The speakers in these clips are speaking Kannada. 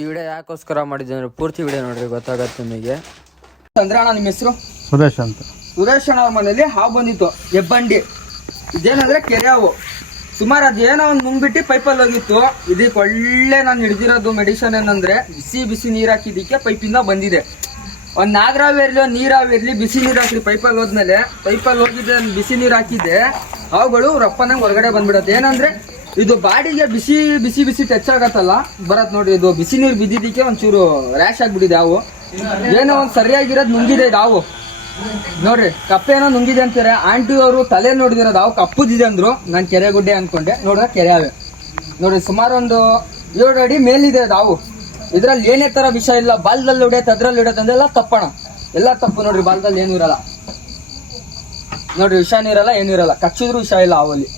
ಈ ವಿಡಿಯೋ ಯಾಕೋಸ್ಕರ ಮಾಡಿದ್ದೆ ಅಂದ್ರೆ ಪೂರ್ತಿ ವಿಡಿಯೋ ನೋಡ್ರಿ ಗೊತ್ತಾಗತ್ತೆ ನಿಮಗೆ. ಚಂದ್ರಣ್ಣ, ನಿಮ್ಮ ಹೆಸರು? ಸುರೇಶ್ ಅಂತ. ಸುರೇಶ್ ಅಣ್ಣ ಅವ್ರ ಮನೇಲಿ ಹಾವು ಬಂದಿತ್ತು, ಹೆಬ್ಬಂಡಿ. ಇದೇನಂದ್ರೆ ಕೆರೆ ಹಾವು. ಸುಮಾರು ಅದೇನೋ ಒಂದು ಮುಂಗ್ಬಿಟ್ಟು ಪೈಪಲ್ಲಿ ಹೋಗಿತ್ತು. ಇದಕ್ಕೆ ಒಳ್ಳೆ ನಾನು ಹಿಡ್ದಿರೋದು ಮೆಡಿಸನ್ ಏನಂದ್ರೆ ಬಿಸಿ ಬಿಸಿ ನೀರು ಹಾಕಿದ್ದಕ್ಕೆ ಪೈಪಿಂದ ಬಂದಿದೆ. ಒಂದು ನಾಗರಾವ್ ಇರಲಿ, ಒಂದು ನೀರಾವ್ ಇರಲಿ, ಬಿಸಿ ನೀರು ಹಾಕಿ ಪೈಪಲ್ಲಿ ಹೋದ್ಮೇಲೆ ಪೈಪಲ್ಲಿ ಹೋಗಿದ್ದೆ ಬಿಸಿ ನೀರು ಹಾಕಿದ್ದೆ, ಹಾವುಗಳು ರಪ್ಪನಂಗೆ ಹೊರಗಡೆ ಬಂದ್ಬಿಡತ್ತೆ. ಏನಂದ್ರೆ ಇದು ಬಾಡಿಗೆ ಬಿಸಿ ಬಿಸಿ ಬಿಸಿ ಟಚ್ ಆಗತ್ತಲ್ಲ ಬರತ್ ನೋಡ್ರಿ. ಇದು ಬಿಸಿ ನೀರು ಬಿದ್ದಿದ್ದಕ್ಕೆ ಒಂಚೂರು ರ್ಯಾಶ್ ಆಗ್ಬಿಟ್ಟಿದೆ ಹಾವು. ಏನೋ ಒಂದು ಸರಿಯಾಗಿರೋದು ನುಂಗಿದೆ ಇದು ಹಾವು ನೋಡ್ರಿ. ಕಪ್ಪೆ ಏನೋ ನುಂಗಿದೆ ಅಂತಾರೆ. ಆಂಟಿ ಅವರು ತಲೆ ನೋಡಿದಿರೋದು ಹಾವು ಕಪ್ಪುದಿದೆ ಅಂದ್ರು. ನಾನು ಕೆರೆ ಗುಡ್ಡೆ ಅನ್ಕೊಂಡೆ, ನೋಡಿದ್ರೆ ಕೆರೆ ಹಾವೆ ನೋಡ್ರಿ. ಸುಮಾರು ಒಂದು 7 ಅಡಿ ಮೇಲಿದೆ ಅದು ಹಾವು. ಇದ್ರಲ್ಲಿ ಏನೇ ತರ ವಿಷ ಇಲ್ಲ. ಬಾಲ್ದಲ್ಲಿ ಹೊಡೆಯತ್ತೆ, ಅದ್ರಲ್ಲಿ ಹೊಡೆಯತ್ತೆ ಅಂದೆಲ್ಲ ತಪ್ಪಣ, ಎಲ್ಲ ತಪ್ಪು ನೋಡ್ರಿ. ಬಾಲ್ದಲ್ಲಿ ಏನೂ ಇರಲ್ಲ ನೋಡ್ರಿ, ವಿಷಾನೂ ಇರಲ್ಲ, ಏನೂ ಇರಲ್ಲ. ಕಚ್ಚಿದ್ರು ವಿಷ ಇಲ್ಲ ಹಾವಲ್ಲಿ.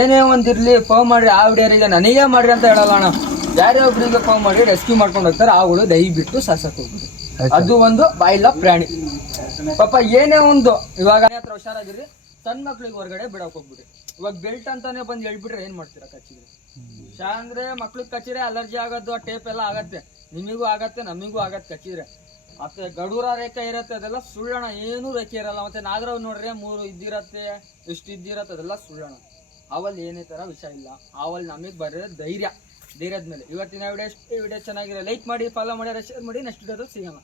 ಏನೇ ಒಂದಿರ್ಲಿ ಫೋನ್ ಮಾಡ್ರಿ ಆ ವಿಡಿಯೋರಿಗೆ, ನನಗೇ ಮಾಡ್ರಿ ಅಂತ ಹೇಳಲ್ಲ ಅಣ್ಣ. ಯಾರೇ ಒಬ್ರಿಗೆ ಫೋನ್ ಮಾಡಿ ರೆಸ್ಕ್ಯೂ ಮಾಡ್ಕೊಂಡು ಹೋಗ್ತಾರೆ. ಹಾವುಗಳು ದಯವಿಟ್ಟು ಸಾಸಕ್ ಹೋಗ್ಬಿಡಿ. ಅದು ಒಂದು ಬಾಯಿಲ್ಲ ಪ್ರಾಣಿ ಪಾಪ. ಏನೇ ಒಂದು ಇವಾಗ ಹತ್ರ ಹುಷಾರಾಗಿರಿ. ಸಣ್ಣ ಮಕ್ಳಿಗೆ ಹೊರಗಡೆ ಬಿಡಕ್ ಹೋಗ್ಬಿಡಿ. ಇವಾಗ ಬೆಲ್ಟ್ ಅಂತಾನೆ ಬಂದು ಹೇಳ್ಬಿಟ್ರೆ ಏನ್ ಮಾಡ್ತೀರಾ? ಕಚ್ಚಿದ್ರೆ ಅಂದ್ರೆ ಮಕ್ಳಿಗೆ ಕಚ್ಚಿದ್ರೆ ಅಲರ್ಜಿ ಆಗೋದು, ಟೇಪ್ ಎಲ್ಲ ಆಗತ್ತೆ. ನಿಮಗೂ ಆಗತ್ತೆ, ನಮಿಗೂ ಆಗತ್ತೆ ಕಚ್ಚಿದ್ರೆ. ಮತ್ತೆ ಗಡೂರ ರೇಖೆ ಇರತ್ತೆ, ಅದೆಲ್ಲ ಸುಳ್ಳೋಣ. ಏನೂ ರೇಖೆ ಇರಲ್ಲ. ಮತ್ತೆ ನಾಗರಾವ್ ನೋಡ್ರೆ 3 ಇದ್ದಿರತ್ತೆ, ಎಷ್ಟು ಇದ್ದಿರತ್ತೆ, ಅದೆಲ್ಲ ಸುಳ್ಳೋಣ. ಅವಲ್ಲಿ ಏನೇ ತರ ವಿಷಯ ಇಲ್ಲ. ಅವಲ್ಲಿ ನಮಗ್ ಬರೋದು ಧೈರ್ಯದ ಮೇಲೆ. ಇವತ್ತಿನ ವಿಡಿಯೋ ಚೆನ್ನಾಗಿರೋ ಲೈಕ್ ಮಾಡಿ, ಫಾಲೋ ಮಾಡಿ, ಶೇರ್ ಮಾಡಿ. ನೆಕ್ಸ್ಟ್ ವಿಡಿಯೋದಲ್ಲಿ ಸಿಗೋಣ.